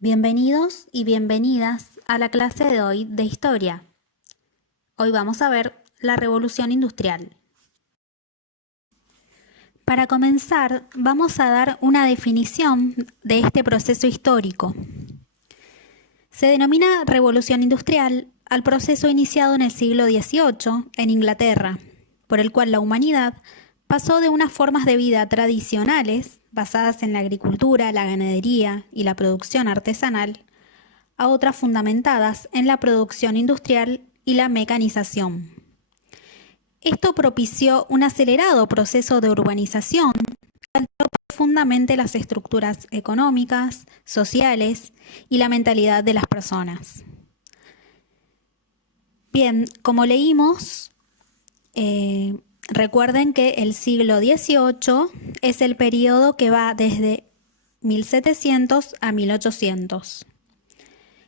Bienvenidos y bienvenidas a la clase de hoy de Historia. Hoy vamos a ver la Revolución Industrial. Para comenzar, vamos a dar una definición de este proceso histórico. Se denomina Revolución Industrial al proceso iniciado en el siglo XVIII en Inglaterra, por el cual la humanidad pasó de unas formas de vida tradicionales, basadas en la agricultura, la ganadería y la producción artesanal, a otras fundamentadas en la producción industrial y la mecanización. Esto propició un acelerado proceso de urbanización que alteró profundamente las estructuras económicas, sociales y la mentalidad de las personas. Bien, como leímos, recuerden que el siglo XVIII es el periodo que va desde 1700 a 1800.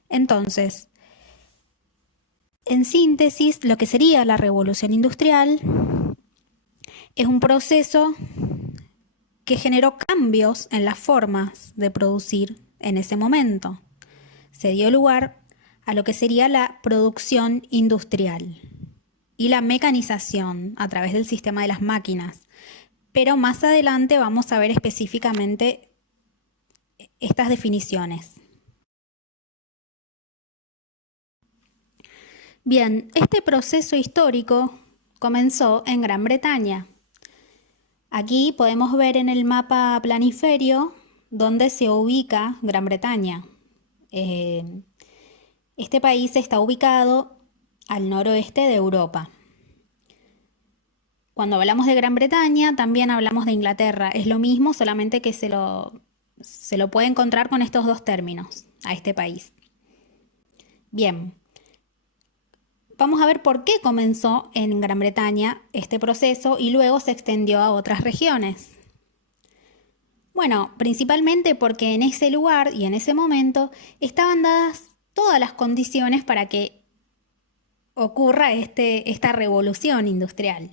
Entonces, en síntesis, lo que sería la revolución industrial es un proceso que generó cambios en las formas de producir en ese momento. Se dio lugar a lo que sería la producción industrial y la mecanización a través del sistema de las máquinas. Pero más adelante vamos a ver específicamente estas definiciones. Bien, este proceso histórico comenzó en Gran Bretaña. Aquí podemos ver en el mapa planiferio dónde se ubica Gran Bretaña. Este país está ubicado al noroeste de Europa. Cuando hablamos de Gran Bretaña, también hablamos de Inglaterra. Es lo mismo, solamente que se lo puede encontrar con estos dos términos, a este país. Bien. Vamos a ver por qué comenzó en Gran Bretaña este proceso y luego se extendió a otras regiones. Bueno, principalmente porque en ese lugar y en ese momento estaban dadas todas las condiciones para que ocurra esta revolución industrial.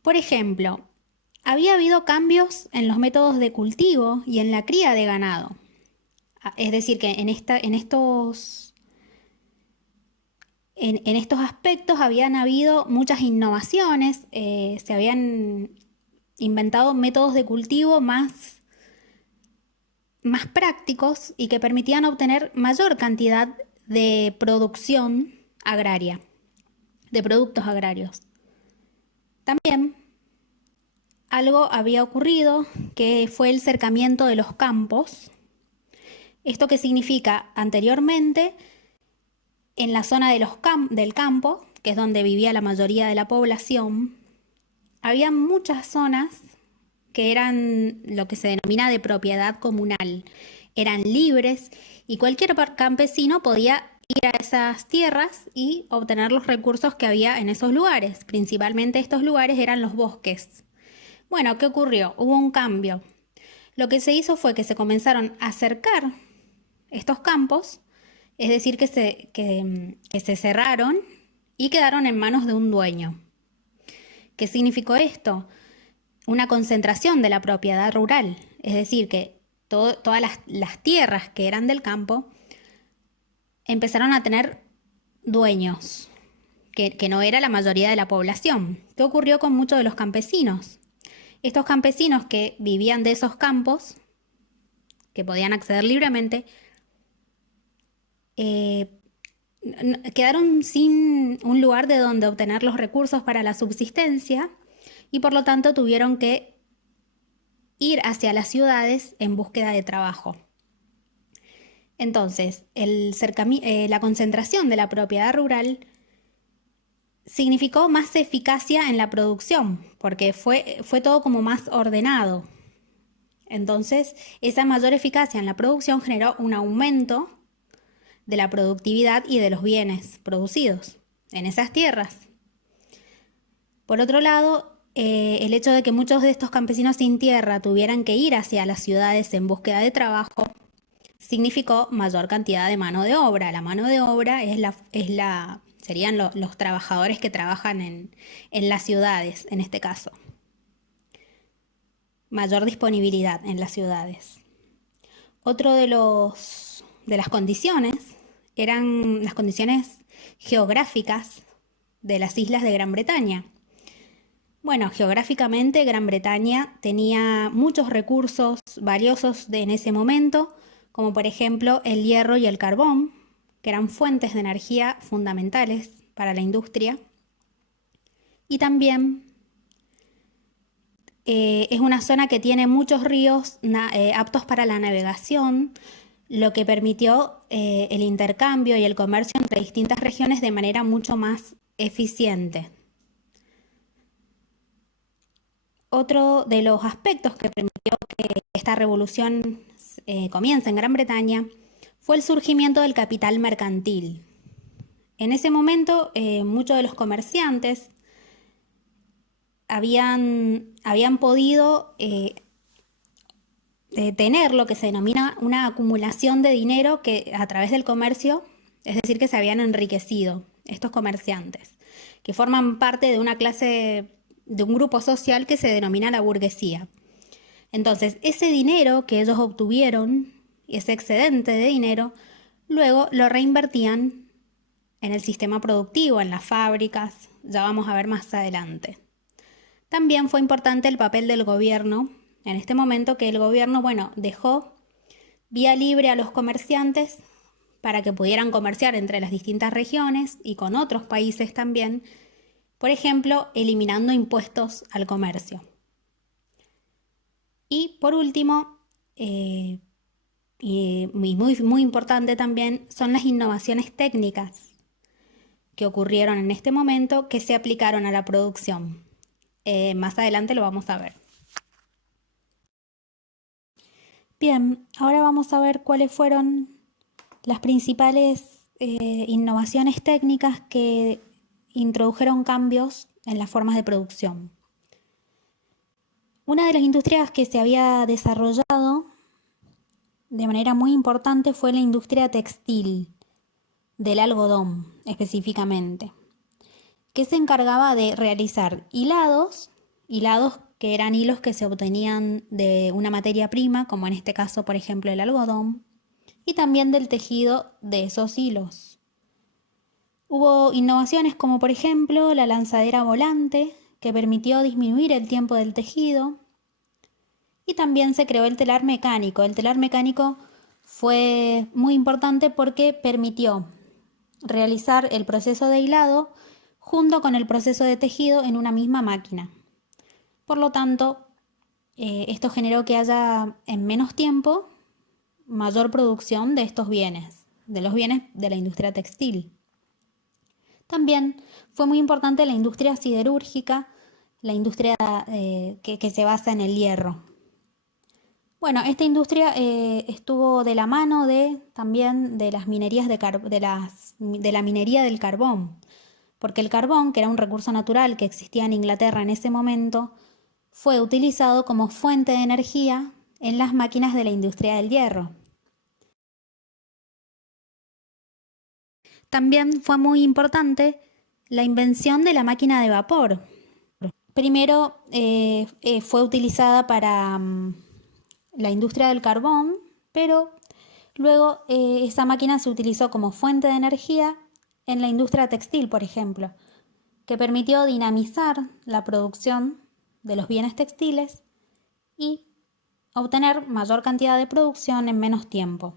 Por ejemplo, había habido cambios en los métodos de cultivo y en la cría de ganado. Es decir, que en estos aspectos habían habido muchas innovaciones, se habían inventado métodos de cultivo más prácticos y que permitían obtener mayor cantidad de producción agraria, de productos agrarios. También algo había ocurrido que fue el cercamiento de los campos. ¿Esto qué significa? Anteriormente, en la zona del campo, que es donde vivía la mayoría de la población, había muchas zonas que eran lo que se denomina de propiedad comunal. Eran libres y cualquier campesino podía ir a esas tierras y obtener los recursos que había en esos lugares. Principalmente estos lugares eran los bosques. Bueno, ¿qué ocurrió? Hubo un cambio. Lo que se hizo fue que se comenzaron a acercar estos campos, es decir, que se cerraron y quedaron en manos de un dueño. ¿Qué significó esto? Una concentración de la propiedad rural, es decir, que todas las tierras que eran del campo empezaron a tener dueños, que no era la mayoría de la población. ¿Qué ocurrió con muchos de los campesinos? Estos campesinos que vivían de esos campos, que podían acceder libremente, quedaron sin un lugar de donde obtener los recursos para la subsistencia y por lo tanto tuvieron que ir hacia las ciudades en búsqueda de trabajo. Entonces, la concentración de la propiedad rural significó más eficacia en la producción, porque fue todo como más ordenado. Entonces, esa mayor eficacia en la producción generó un aumento de la productividad y de los bienes producidos en esas tierras. Por otro lado, el hecho de que muchos de estos campesinos sin tierra tuvieran que ir hacia las ciudades en búsqueda de trabajo significó mayor cantidad de mano de obra. La mano de obra serían los trabajadores que trabajan en las ciudades, en este caso. Mayor disponibilidad en las ciudades. Otro de los de las condiciones eran las condiciones geográficas de las islas de Gran Bretaña. Bueno, geográficamente Gran Bretaña tenía muchos recursos valiosos en ese momento, como por ejemplo el hierro y el carbón, que eran fuentes de energía fundamentales para la industria. Y también es una zona que tiene muchos ríos aptos para la navegación, lo que permitió el intercambio y el comercio entre distintas regiones de manera mucho más eficiente. Otro de los aspectos que permitió que esta revolución comience en Gran Bretaña fue el surgimiento del capital mercantil. En ese momento, muchos de los comerciantes habían podido tener lo que se denomina una acumulación de dinero que a través del comercio, es decir, que se habían enriquecido estos comerciantes, que forman parte de una clase, de un grupo social que se denomina la burguesía. Entonces, ese dinero que ellos obtuvieron, ese excedente de dinero, luego lo reinvertían en el sistema productivo, en las fábricas, ya vamos a ver más adelante. También fue importante el papel del gobierno, en este momento que el gobierno, dejó vía libre a los comerciantes para que pudieran comerciar entre las distintas regiones y con otros países también, por ejemplo, eliminando impuestos al comercio. Y por último, y muy importante también, son las innovaciones técnicas que ocurrieron en este momento que se aplicaron a la producción. Más adelante lo vamos a ver. Bien, ahora vamos a ver cuáles fueron las principales innovaciones técnicas que introdujeron cambios en las formas de producción. Una de las industrias que se había desarrollado de manera muy importante fue la industria textil, del algodón específicamente, que se encargaba de realizar hilados que eran hilos que se obtenían de una materia prima, como en este caso, por ejemplo, el algodón, y también del tejido de esos hilos. Hubo innovaciones como, por ejemplo, la lanzadera volante, que permitió disminuir el tiempo del tejido, y también se creó el telar mecánico. El telar mecánico fue muy importante porque permitió realizar el proceso de hilado junto con el proceso de tejido en una misma máquina. Por lo tanto, esto generó que haya en menos tiempo mayor producción de estos bienes, de los bienes de la industria textil. También fue muy importante la industria siderúrgica, la industria que se basa en el hierro. Bueno, esta industria estuvo de la mano también de las minerías de la minería del carbón, porque el carbón, que era un recurso natural que existía en Inglaterra en ese momento, fue utilizado como fuente de energía en las máquinas de la industria del hierro. También fue muy importante la invención de la máquina de vapor. Primero fue utilizada para la industria del carbón, pero luego esa máquina se utilizó como fuente de energía en la industria textil, por ejemplo, que permitió dinamizar la producción de los bienes textiles y obtener mayor cantidad de producción en menos tiempo.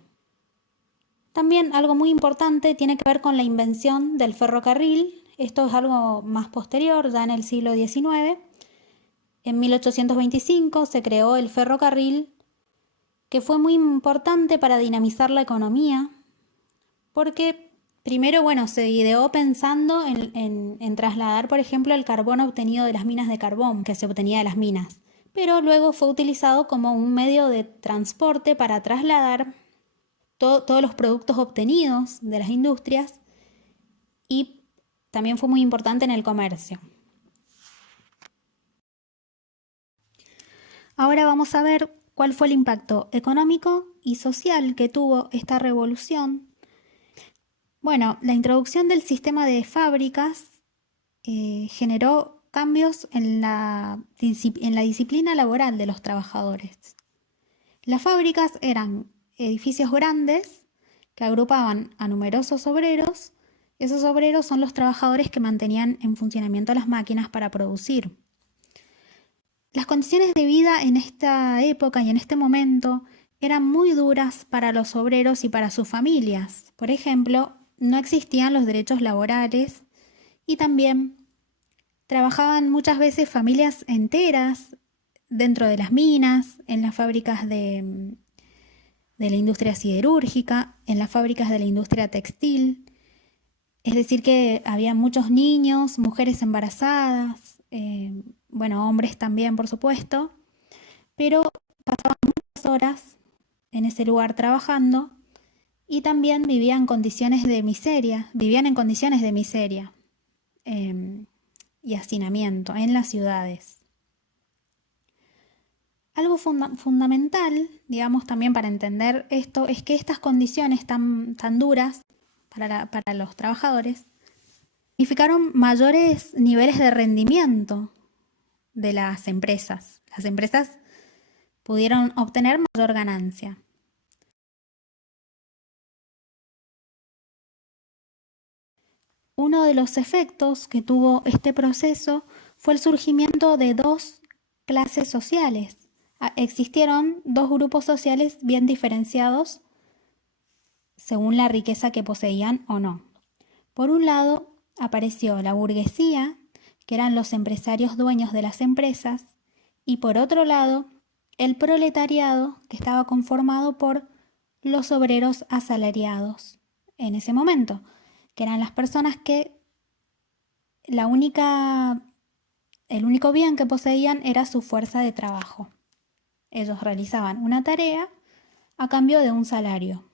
También algo muy importante tiene que ver con la invención del ferrocarril. Esto es algo más posterior, ya en el siglo XIX. En 1825 se creó el ferrocarril, que fue muy importante para dinamizar la economía, porque primero, se ideó pensando en trasladar, por ejemplo, el carbón obtenido de las minas de carbón, que se obtenía de las minas, pero luego fue utilizado como un medio de transporte para trasladar todos los productos obtenidos de las industrias, y también fue muy importante en el comercio. Ahora vamos a ver cuál fue el impacto económico y social que tuvo esta revolución. Bueno, la introducción del sistema de fábricas generó cambios en la disciplina laboral de los trabajadores. Las fábricas eran edificios grandes que agrupaban a numerosos obreros. Esos obreros son los trabajadores que mantenían en funcionamiento las máquinas para producir. Las condiciones de vida en esta época y en este momento eran muy duras para los obreros y para sus familias. Por ejemplo, no existían los derechos laborales y también trabajaban muchas veces familias enteras dentro de las minas, en las fábricas de la industria siderúrgica, en las fábricas de la industria textil. Es decir, que había muchos niños, mujeres embarazadas, hombres también, por supuesto, pero pasaban muchas horas en ese lugar trabajando y también vivían en condiciones de miseria y hacinamiento en las ciudades. Algo fundamental, digamos, también para entender esto, es que estas condiciones tan duras para los trabajadores significaron mayores niveles de rendimiento de las empresas. Las empresas pudieron obtener mayor ganancia. Uno de los efectos que tuvo este proceso fue el surgimiento de dos clases sociales. Existieron dos grupos sociales bien diferenciados según la riqueza que poseían o no. Por un lado, apareció la burguesía, que eran los empresarios dueños de las empresas, y por otro lado, el proletariado, que estaba conformado por los obreros asalariados en ese momento, que eran las personas que el único bien que poseían era su fuerza de trabajo. Ellos realizaban una tarea a cambio de un salario.